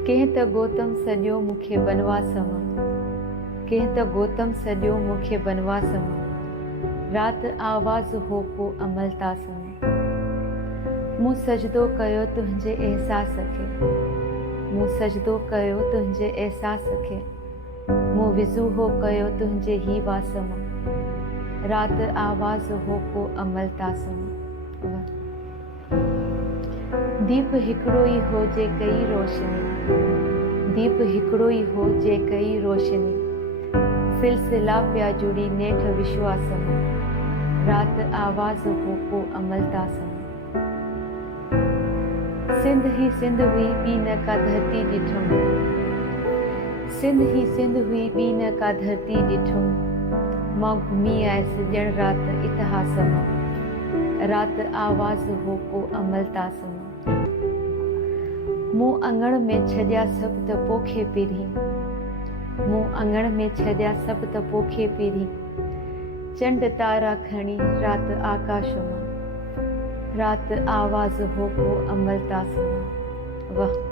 कंहिं त गौतम सॼो मूंखे बनवास मां, कंहिं त गौतम सॼो मूंखे बनवास मां, राति आवाज़ हो को अमलतास में। मूं सजदो कयो तुंहिंजे एहसास खे, मूं सजदो कयो तुंहिंजे एहसास खे, मूं विज़ू हो कयो तुंहिंजे ही वास मां, राति आवाज़ हो को अमलतास मां। दीप हिकिड़ो ई हो जे कई रोशनी, दीप हिकिड़ो ई हो जे कई रोशनी, सिलसिला पिया जुड़ी नेठ विश्वास में, राति आवाज़ हो को अमलतास में। सिंध ही सिंध हुई ॿी न का धरती ॾिठुम, सिंध ही सिंध हुई ॿी न का धरती ॾिठुम, मां घुमी आयसि ॼण राति इतिहास मां, राति आवाज़ हो को अमलतास मां। मूं अंगण में छॾिया सभु त पोखे पीढ़ी, मूं अंगण में छॾिया सभु त पोखे पीढ़ी, चंड तारा खणी राति आकाश मां, राति आवाज़ हो को अमलतास मां। वाह।